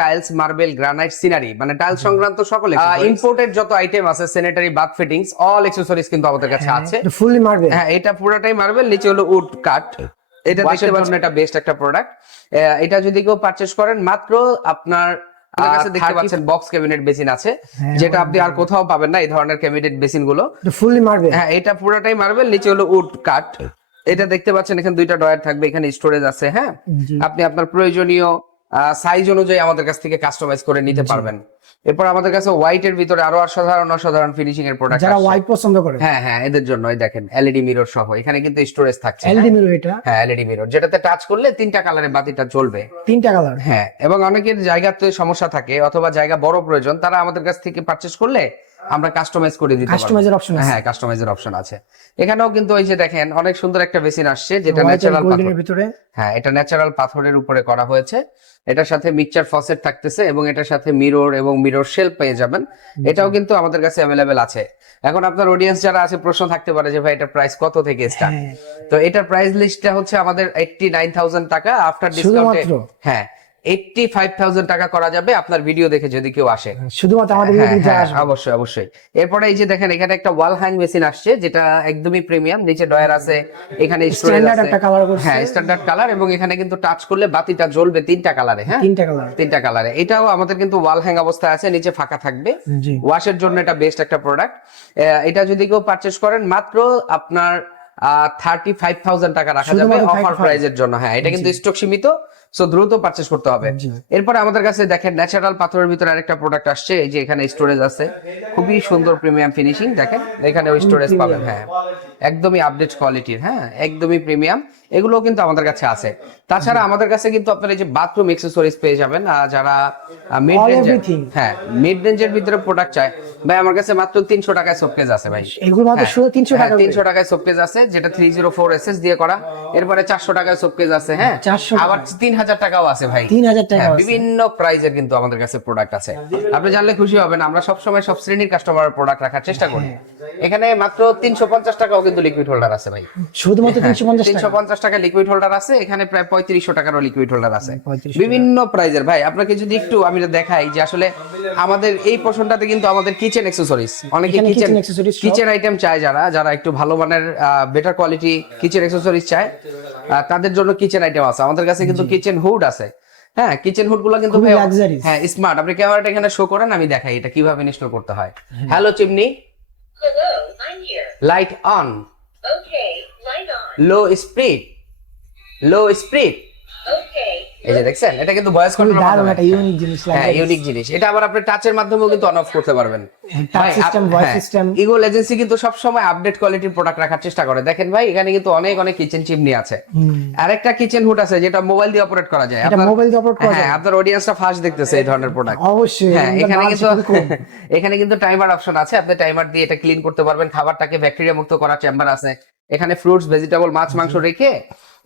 Tiles, marble, granite, scenery, মানে tiles সংক্রান্ত সকল ইম্পোর্টেড যত আইটেম আছে, sanitary, bath fittings, all accessories কিন্তু আমাদের কাছে আছে। Fully marble. হ্যাঁ, এটা পুরোটাই মার্বেল, নিচে হলো উড কাট। এটা দেখতে পাচ্ছেন, এটা বেস্ট একটা প্রোডাক্ট। এটা যদি কেউ পারচেজ করেন, মাত্র আপনার কাছে দেখতে পাচ্ছেন বক্স ক্যাবিনেট বেসিন আছে, যেটা আপনি আর কোথাও পাবেন না এই ধরনের ক্যাবিনেট বেসিন গুলো। Fully marble. হ্যাঁ, এটা পুরোটাই মার্বেল, নিচে হলো উড কাট। এটা দেখতে পাচ্ছেন, এখানে দুইটা ডয়ার থাকবে, এখানে স্টোরেজ আছে। হ্যাঁ, আপনি আপনার প্রয়োজনীয় সাইজ অনুযায়ী আমাদের কাছ থেকে কাস্টমাইজ করে নিতে পারবেন। এরপর আমাদের কাছে হোয়াইট এর ভিতরে আরো অসাধারণ ফিনিশিং এর প্রোডাক্ট আছে, যারা হোয়াইট পছন্দ করে। হ্যাঁ হ্যাঁ, এদের জন্য এই দেখেন এলইডি মিরর সহ এখানে কিন্তু স্টোরেজ থাকছে। এলইডি মিরর এটা? হ্যাঁ, এলইডি মিরর, যেটাতে টাচ করলে তিনটা কালারে বাতিটা জ্বলবে। তিনটা কালার? হ্যাঁ, এবং অনেকের জায়গাতে সমস্যা থাকে অথবা জায়গা বড় প্রয়োজন, তারা আমাদের কাছ থেকে পারচেজ করলে আমরা কাস্টমাইজ করে দিতে পারবো। কাস্টমাইজের অপশন আছে? হ্যাঁ, কাস্টমাইজের অপশন আছে। এখানেও কিন্তু ওই যে দেখেন অনেক সুন্দর একটা বেসিন আসছে, যেটা ন্যাচারাল পাথর ভিতরে। হ্যাঁ, এটা ন্যাচারাল পাথরের উপরে করা হয়েছে। এটার সাথে মিক্সচার ফসেট থাকতেছে এবং এটার সাথে মিরর এবং মিরর শেলফ পেয়ে যাবেন। এটাও কিন্তু আমাদের কাছে অ্যাভেলেবেল আছে। এখন আপনার অডিয়েন্স যারা আছে, প্রশ্ন থাকতে পারে যে ভাই এটা প্রাইস কত থেকে স্টার্ট? তো এটার প্রাইস লিস্টটা হচ্ছে আমাদের 89,000 টাকা আফটার ডিসকাউন্টে। হ্যাঁ, 85,000 টাকা করা যাবে আপনার ভিডিও দেখে যদি কেউ আসে, শুধুমাত্র আমাদের ভিডিওতে আসবে। অবশ্যই অবশ্যই। এরপরে এই যে দেখেন, এখানে একটা ওয়াল হ্যাং মেশিন আসছে, যেটা একদমই প্রিমিয়াম, নিচে ডয়ার আছে, এখানে স্টোরেজ আছে। একটা কালার করছে। হ্যাঁ, স্ট্যান্ডার্ড কালার, এবং এখানে কিন্তু টাচ করলে বাতিটা জ্বলবে তিনটা কালারে। হ্যাঁ, তিনটা কালারে। এটাও আমাদের কিন্তু ওয়াল হ্যাং অবস্থায় আছে, নিচে ফাঁকা থাকবে। ওয়াশের জন্য এটা বেস্ট একটা প্রোডাক্ট। এটা যদি কেউ পারচেজ করেন, মাত্র আপনার 35,000 টাকা রাখা যাবে অফার প্রাইজের জন্য। হ্যাঁ, এটা কিন্তু স্টক সীমিত, সো দ্রুত পারচেজ করতে হবে। এরপরে আমাদের কাছে দেখেন ন্যাচারাল পাথরের ভিতরে আরেকটা প্রোডাক্ট আসছে, এই যে এখানে স্টোরেজ আছে, খুবই সুন্দর প্রিমিয়াম ফিনিশিং। দেখেন এখানে স্টোরেজ পাবেন। হ্যাঁ, একদমই আপডেট কোয়ালিটির। হ্যাঁ, একদমই প্রিমিয়াম। এগুলো কিন্তু আমাদের কাছে আছে। তাছাড়া আমাদের কাছে কিন্তু আপনারা এই যে বাথরুম অ্যাকসেসরিজ পেয়ে যাবেন। যারা মিড রেঞ্জের, হ্যাঁ মিড রেঞ্জের ভিতরে প্রোডাক্ট চায়, ভাই আমার কাছে মাত্র 300 টাকায় শোকেস আছে ভাই। এগুলো মাত্র 300 টাকা? 300 টাকায় শোকেস আছে, যেটা 304 এসএস দিয়ে করা। এরপরে 400 টাকায় শোকেস আছে। হ্যাঁ, আবার 3000 টাকাও আছে ভাই। 3000 টাকা? বিভিন্ন প্রাইজের কিন্তু আমাদের কাছে প্রোডাক্ট আছে। আপনি জানলে খুশি হবেন, আমরা সব সময় সব শ্রেণীর কাস্টমারের প্রোডাক্ট রাখার চেষ্টা করি। এখানে মাত্র 350 টাকাও কিন্তু লিকুইড হোল্ডার আছে ভাই। শুধুমাত্র 350 টাকা লিকুইড হোল্ডার আছে। এখানে প্রায় 3500 টাকারও লিকুইড হোল্ডার আছে, বিভিন্ন প্রাইজের। ভাই আপনাকে যদি একটু আমি দেখাই যে আসলে আমাদের এই পোর্শনটাতে কিন্তু আমাদের কিচেন অ্যাকসেসরিজ, অনেকে কিচেন আইটেম চায়, যারা একটু ভালো মানের বেটার কোয়ালিটি কিচেন অ্যাকসেসরিজ চায়, তাদের জন্য কিচেন আইটেম আছে আমাদের কাছে। কিন্তু কিচেন হুড আছে। হ্যাঁ, কিচেন হুড গুলো কিন্তু হ্যাঁ স্মার্ট। আপনি ক্যামেরাটা এখানে শো করেন, আমি দেখাই এটা কিভাবে ইনস্টল করতে হয়। Hello chimney, light on, low speed, এই যে দেখছেন, এটা কিন্তু ভয়েস কন্ট্রোল। একটা ইউনিক জিনিস। হ্যাঁ, ইউনিক জিনিস। এটা আবার আপনি টাচের মাধ্যমেও কিন্তু অন অফ করতে পারবেন। Touch system, voice system. Eagle agency কিন্তু সব সময় আপডেট কোয়ালিটির প্রোডাক্ট রাখার চেষ্টা করে। দেখেন ভাই, এখানে কিন্তু অনেক কিচেন চিমনি আছে। আরেকটা কিচেন হুড আছে, যেটা মোবাইল দিয়ে অপারেট করা যায়। এটা মোবাইল দিয়ে অপারেট করা যায়? হ্যাঁ, আপনার অডিয়েন্সটা ফার্স্ট দেখতেছে এই ধরনের প্রোডাক্ট। অবশ্যই। হ্যাঁ, এখানে কিন্তু টাইমার অপশন আছে, আপনি টাইমার দিয়ে এটা ক্লিন করতে পারবেন। খাবারটাকে ব্যাকটেরিয়া মুক্ত করার চেম্বার আছে। এখানে ফ্রুটস, ভেজিটেবল, মাছ, মাংস রেখে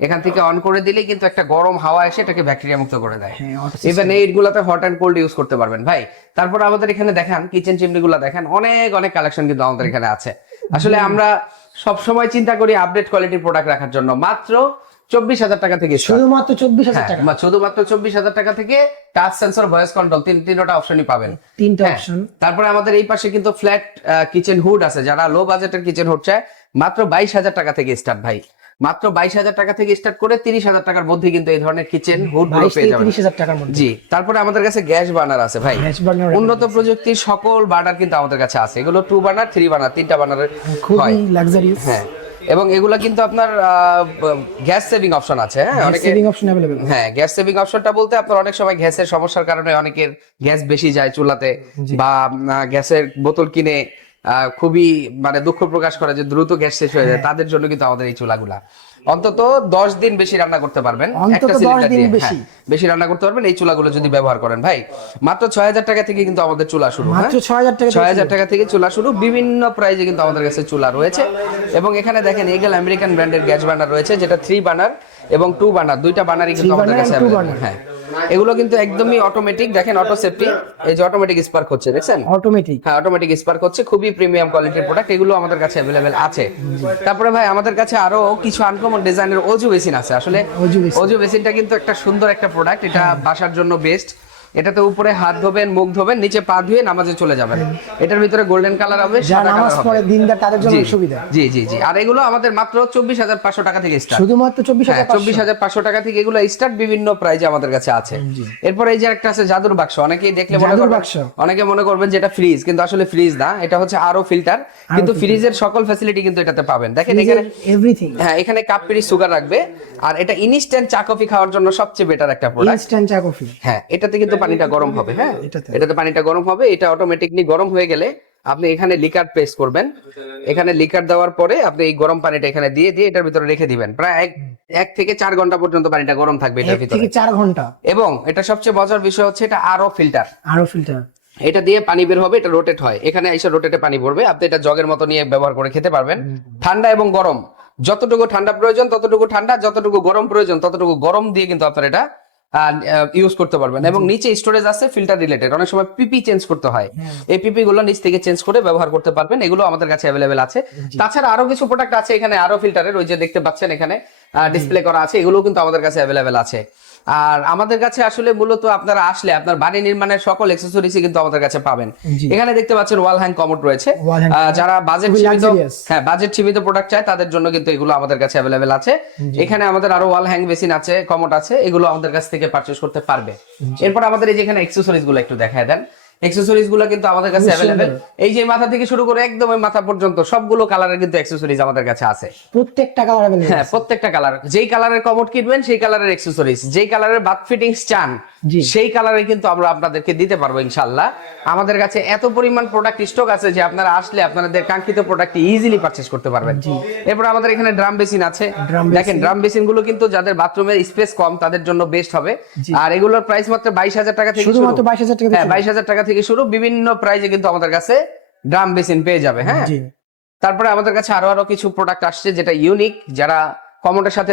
এখান থেকে অন করে দিলেই কিন্তু একটা গরম হাওয়া এসে এটাকে ব্যাকটেরিয়া মুক্ত করে দেয়। ইভেন এইগুলাতে হট এন্ড কোল্ড ইউজ করতে পারবেন ভাই। তারপর আমাদের এখানে দেখেন কিচেন চিমনি গুলা দেখেন, অনেক কালেকশন কিন্তু আমাদের এখানে আছে। আসলে আমরা সব সময় চিন্তা করি আপডেট কোয়ালিটির প্রোডাক্ট রাখার জন্য। মাত্র 24,000 টাকা থেকে, শুধুমাত্র 24,000 টাকা? শুধুমাত্র 24,000 টাকা থেকে টাচ সেন্সর, ভয়েস কন্ট্রোল, তিনটা অপশনই পাবেন। তিনটা অপশন। তারপরে আমাদের এই পাশে কিন্তু ফ্ল্যাট কিচেন হুড আছে, যারা লো বাজেটের কিচেন হুড চায়, মাত্র 22,000 টাকা থেকে স্টার্ট ভাই। মাত্র 22,000 টাকা থেকে স্টার্ট করে 30,000 টাকার মধ্যে কিন্তু এই ধরনের কিচেন হুড গুলো পেয়ে যাবেন। 30,000 টাকার মধ্যে? জি। তারপরে আমাদের কাছে গ্যাস বার্নার আছে ভাই। উন্নত প্রযুক্তির সকল বার্নার কিন্তু আমাদের কাছে আছে। এগুলো 2 বার্নার, 3 বার্নার, 3টা বার্নারের, খুবই লাক্সারিয়াস। হ্যাঁ, এবং এগুলা কিন্তু আপনার গ্যাস সেভিং অপশন আছে। হ্যাঁ, অনেক সেভিং অপশন अवेलेबल। হ্যাঁ, গ্যাস সেভিং অপশনটা বলতে আপনার অনেক সময় গ্যাসের সমস্যার কারণে অনেকের গ্যাস বেশি যায় চুলাতে, বা গ্যাসের বোতল কিনে খুবই দুঃখ প্রকাশ করে যে দ্রুত গ্যাস শেষ হয়ে যায়। তাদের জন্য কিন্তু আমাদের এই চুলাগুলা অন্তত 10 দিন বেশি রান্না করতে পারবেন। একটা সিলিন্ডার দিয়ে বেশি রান্না করতে পারবেন এই চুলাগুলো যদি ব্যবহার করেন ভাই। মাত্র 6,000 টাকা থেকে কিন্তু আমাদের চুলা শুরু। মাত্র 6,000 টাকা থেকে চুলা শুরু। বিভিন্ন প্রাইজে কিন্তু আমাদের কাছে চুলা রয়েছে। এবং এখানে দেখেন এগেল আমেরিকান ব্র্যান্ডের গ্যাস বার্নার রয়েছে, যেটা 3 বার্নার এবং 2 বার্নার, দুইটা বার্নারই কিন্তু আমাদের কাছে अवेलेबल। হ্যাঁ, এগুলো কিন্তু একদমই অটোমেটিক। দেখেন অটো সেফটি, এই যে অটোমেটিক স্পার্ক হচ্ছে, দেখছেন? অটোমেটিক। হ্যাঁ, অটোমেটিক স্পার্ক হচ্ছে। খুবই প্রিমিয়াম কোয়ালিটির প্রোডাক্ট, এগুলো আমাদের কাছে अवेलेबल আছে। তারপরে ভাই আমাদের কাছে আরো কিছু আনকমন ডিজাইনের অজু বেসিন আছে। আসলে অজু বেসিনটা কিন্তু একটা সুন্দর একটা প্রোডাক্ট, এটা বাসার জন্য বেস্ট। এটাতে উপরে হাত ধোবেন, মুখ ধোবেন, নিচে পা ধুয়ে নামাজে চলে যাবেন। এটার ভিতরে গোল্ডেন কালার হবে, যারা সাদা নামাজ কালার পড়ে হবে। দিনদার তাদের জন্য সুবিধা। জি জি জি। আর এগুলো আমাদের মাত্র 24,500 টাকা থেকে স্টার্ট। শুধুমাত্র 24,500। 24,500 টাকা থেকে এগুলো স্টার্ট, বিভিন্ন প্রাইজে আমাদের কাছে আছে। এরপর এই যে একটা আছে জাদুর বাক্স, অনেকেই দেখলে মনে জাদুর করবেন, বাক্স। অনেকে মনে করবেন যে এটা ফ্রিজ, কিন্তু আসলে ফ্রিজ না, এটা হচ্ছে আরো ফিল্টার। কিন্তু ফ্রিজের সকল ফ্যাসিলিটি কিন্তু এটাতে পাবেন। দেখেন এখানে এভরিথিং। হ্যাঁ, এখানে কাপ পিরি সুগার রাখবে। আর এটা ইনস্ট্যান্ট চা কফি খাওয়ার জন্য সবচেয়ে বেটার একটা প্রোডাক্ট। ইনস্ট্যান্ট চা কফি। হ্যাঁ, এটাতে কিন্তু পানিটা গরম হবে। হ্যাঁ, এটাতে পানিটা গরম হবে। এটা অটোমেটিকলি গরম হয়ে গেলে আপনি এখানে লিকার প্রেস করবেন। এখানে লিকার দেওয়ার পরে আপনি এই গরম পানিটা এখানে দিয়ে এটার ভিতরে রেখে দিবেন। প্রায় 1 থেকে 4 ঘন্টা পর্যন্ত পানিটা গরম থাকবে এটার 1 ভিতরে। থেকে 4 ঘন্টা। এবং এটা সবচেয়ে মজার বিষয় হচ্ছে এটা আরো ফিল্টার। আরো ফিল্টার। এটা দিয়ে পানি বের হবে, এটা রোটেট হয়, এখানে এসে রোটেটে পানি পড়বে। আপনি এটা জগের মতো নিয়ে ব্যবহার করে খেতে পারবেন। ঠান্ডা এবং গরম, যতটুকু ঠান্ডা প্রয়োজন ততটুকু ঠান্ডা, যতটুকু গরম প্রয়োজন ততটুকু গরম দিয়ে কিন্তু আপনার এটা ইউজ করতে পারবেন। এবং নিচে স্টোরেজ আছে ফিল্টার রিলেটেড, অনেক সময় পিপি চেঞ্জ করতে হয়, এই পিপি গুলো নিচ থেকে চেঞ্জ করে ব্যবহার করতে পারবেন। এগুলো আমাদের কাছে অ্যাভেলেবেল আছে। তাছাড়া আরো কিছু প্রোডাক্ট আছে এখানে আরো ফিল্টারের, ওই যে দেখতে পাচ্ছেন এখানে ডিসপ্লে করা আছে, এগুলো কিন্তু আমাদের কাছে অ্যাভেলেবেল আছে। আর আমাদের কাছে আসলে মূলত আপনারা আসলে আপনার বাড়ি নির্মাণের সকল অ্যাকসেসরিজ কিন্তু আমাদের কাছে পাবেন। এখানে দেখতে পাচ্ছেন ওয়াল হ্যাং কমোড রয়েছে। যারা বাজেট সীমিত, হ্যাঁ বাজেট সীমিত প্রোডাক্ট চায় তাদের জন্য কিন্তু এগুলো আমাদের কাছে অ্যাভেলেবেল আছে। এখানে আমাদের আরো ওয়াল হ্যাং বেসিন আছে, কমোড আছে, এগুলো আমাদের কাছ থেকে পারচেজ করতে পারবে। এরপর আমাদের এই যে এখানে অ্যাকসেসরিজ গুলো একটু দেখায় দেন। অ্যাকসেসরিজ গুলো কিন্তু আমাদের কাছে অ্যাভেলেবেল। এই যে মাথা থেকে শুরু করে একদম ওই মাথা পর্যন্ত সবগুলো কালারের কিন্তু অ্যাকসেসরিজ আমাদের কাছে আছে। প্রত্যেকটা কালার अवेलेबल। হ্যাঁ, প্রত্যেকটা কালার, যেই কালারের কমোড কিনবেন সেই কালারের অ্যাকসেসরিজ, যেই কালারের বাথ ফিটিংস চান সেই কালারে কিন্তু আমরা আপনাদেরকে দিতে পারবো ইনশাআল্লাহ। আমাদের কাছে এত পরিমাণ প্রোডাক্ট স্টক আছে যে আপনারা আসলে আপনাদের কাঙ্ক্ষিত প্রোডাক্ট ইজিলি পারচেজ করতে পারবেন। এরপর আমাদের এখানে ড্রাম বেসিন আছে। দেখেন ড্রাম বেসিন গুলো কিন্তু যাদের বাথরুমের স্পেস কম তাদের জন্য বেস্ট হবে। আর এগুলোর প্রাইস মাত্র 22,000 টাকা থেকে শুরু। শুধুমাত্র 22,000 টাকা থেকে। হ্যাঁ, 22,000 টাকা থেকে শুরু। বিভিন্ন প্রাইজে কিন্তু আমাদের কাছে ড্রাম বেসিন পেয়ে যাবে। হ্যাঁ, তারপরে আমাদের কাছে আরো কিছু প্রোডাক্ট আসছে যেটা ইউনিক, যারা কমোডের সাথে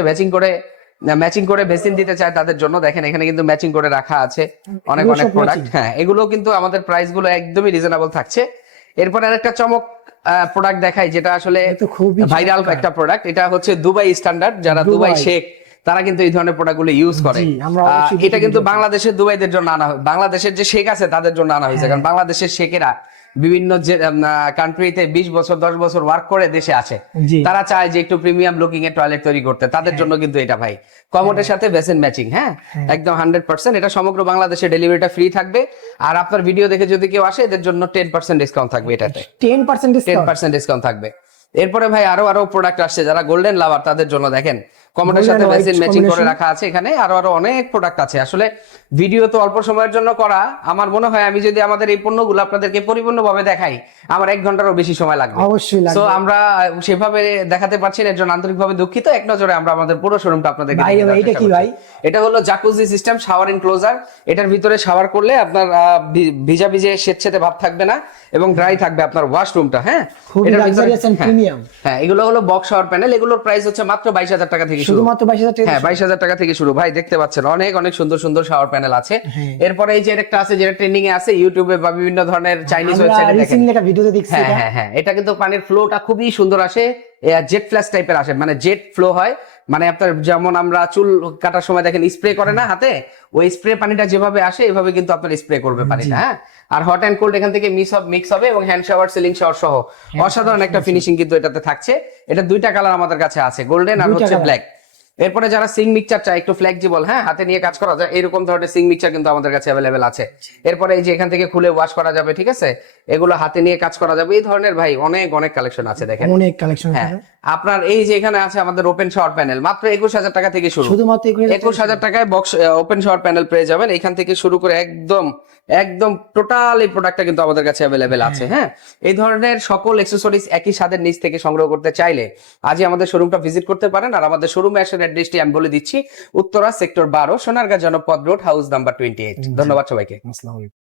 ম্যাচিং করে বেসিন দিতে চায় তাদের জন্য। দেখেন এখানে কিন্তু ম্যাচিং করে রাখা আছে অনেক প্রোডাক্ট। হ্যাঁ, এগুলো কিন্তু আমাদের প্রাইস গুলো একদমই রিজনেবল থাকছে। এরপর আরেকটা চমক প্রোডাক্ট দেখাই, যেটা আসলে ভাইরাল একটা প্রোডাক্ট। এটা হচ্ছে দুবাই স্ট্যান্ডার্ড। যারা দুবাই শেখ তারা কিন্তু এই ধরনের প্রোডাক্ট গুলো ইউজ করে। এটা কিন্তু বাংলাদেশের দুবাইদের জন্য আনা হয়, বাংলাদেশের যে শেখ আছে তাদের জন্য আনা হয়েছে। কারণ বাংলাদেশের শেখেরা বিভিন্ন যে কান্ট্রিতে 20 বছর 10 বছর ওয়ার্ক করে দেশে আসে, তারা চায় যে একটু প্রিমিয়াম লুকিং এর টয়লেট তৈরি করতে, তাদের জন্য কিন্তু এটা ভাই কমোডের সাথে বেসিন ম্যাচিং। হ্যাঁ, একদম 100%। এটা সমগ্র বাংলাদেশে ডেলিভারিটা ফ্রি থাকবে। আর আপনার ভিডিও দেখে যদি কেউ আসে এদের জন্য 10% ডিসকাউন্ট থাকবে। এটাতে 10% ডিসকাউন্ট থাকবে। এরপরে ভাই আরো প্রোডাক্ট আসছে, যারা গোল্ডেন লাভার তাদের জন্য দেখেন কমোডের সাথে বেসিন ম্যাচিং করে রাখা আছে। এখানে আরো অনেক প্রোডাক্ট আছে। আসলে ভিডিও তো অল্প সময়ের জন্য করা, আমার মনে হয় আমি যদি আমাদের এই পণ্যগুলো আপনাদেরকে পরিপূর্ণভাবে দেখাই আমার 1 ঘন্টারও বেশি সময় লাগবে। অবশ্যই লাগবে। সো আমরা সেভাবে দেখাতে পারছি না, এর জন্য আন্তরিকভাবে দুঃখিত। এক নজরে আমরা আমাদের পুরো শোরুমটা আপনাদেরকে ভাই এটা কি ভাই? এটা হলো জাকুজি সিস্টেম শাওয়ার এনক্লোজার। এটার ভিতরে শাওয়ার করলে আপনার ভিজা স্বেচ্ছাতে ভাব থাকবে না এবং ড্রাই থাকবে আপনার ওয়াশরুমটা। হ্যাঁ, এটা লাক্সারিয়াস এন্ড প্রিমিয়াম। হ্যাঁ, এগুলো হলো বক্স শাওয়ার প্যানেল। এগুলোর প্রাইস হচ্ছে মাত্র 22,000 টাকা থেকে শুরু। শুধুমাত্র 22,000 টাকা। হ্যাঁ, 22,000 টাকা থেকে শুরু। ভাই দেখতে পাচ্ছেন অনেক সুন্দর শাওয়ার প্যানেল আছে। এরপরে এই যে একটা আছে যেটা ট্রেন্ডিং এ আছে ইউটিউবে বা বিভিন্ন ধরনের চাইনিজ ওয়েবসাইটে দেখেন। রিসেন্টলি একটা ভিডিওতে দেখছি। হ্যাঁ, এটা কিন্তু পানির ফ্লোটা খুবই সুন্দর আসে, জেট ফ্ল্যাশ টাইপের আসে, মানে জেট ফ্লো হয়। মানে আপনার যেমন আমরা চুল কাটার সময় দেখেন স্প্রে করে না হাতে, ওই স্প্রে পানিটা যেভাবে আসে এভাবে কিন্তু আপনার স্প্রে করবে পানিটা। হ্যাঁ, আর হট এন্ড কোল্ড এখান থেকে মিক্স হবে এবং হ্যান্ড শাওয়ার, সিলিং শাওয়ার সহ অসাধারণ একটা ফিনিশিং কিন্তু এটাতে থাকছে। এটা 2টা কালার আমাদের কাছে আছে, গোল্ডেন আর হচ্ছে ব্ল্যাক। এরপরে যারা সিং মিক্সচার চায় একটু ফ্লেক্সিবল, হ্যাঁ হাতে নিয়ে কাজ করা যায়, এরকম ধরনের সিং মিক্সচার কিন্তু আমাদের কাছে অ্যাভেলেবেল আছে। এরপরে এই যে এখান থেকে খুলে ওয়াশ করা যাবে, ঠিক আছে, এগুলো হাতে নিয়ে কাজ করা যাবে। এই ধরনের ভাই অনেক কালেকশন আছে। দেখেন অনেক কালেকশন আছে। আপনার এই যে এখানে আছে আমাদের ওপেন শাওয়ার প্যানেল, মাত্র 21,000 টাকা থেকে শুরু। শুধুমাত্র 21,000 টাকায় বক্স ওপেন শাওয়ার প্যানেল পেয়ে যাবেন। এখান থেকে শুরু করে একদম টোটাল এই প্রোডাক্টটা কিন্তু আমাদের কাছে অ্যাভেলেবেল আছে। হ্যাঁ, এই ধরনের সকল অ্যাকসেসরিজ একই ছাদের নিচ থেকে সংগ্রহ করতে চাইলে আজই আমাদের শোরুমটা ভিজিট করতে পারেন। আর আমাদের শোরুমে আসার অ্যাড্রেসটি আমি বলে দিচ্ছি, উত্তরা সেক্টর 12, সোনারগাঁ জনপদ রোড, হাউস নাম্বার 28। ধন্যবাদ সবাইকে। আসসালামু আলাইকুম।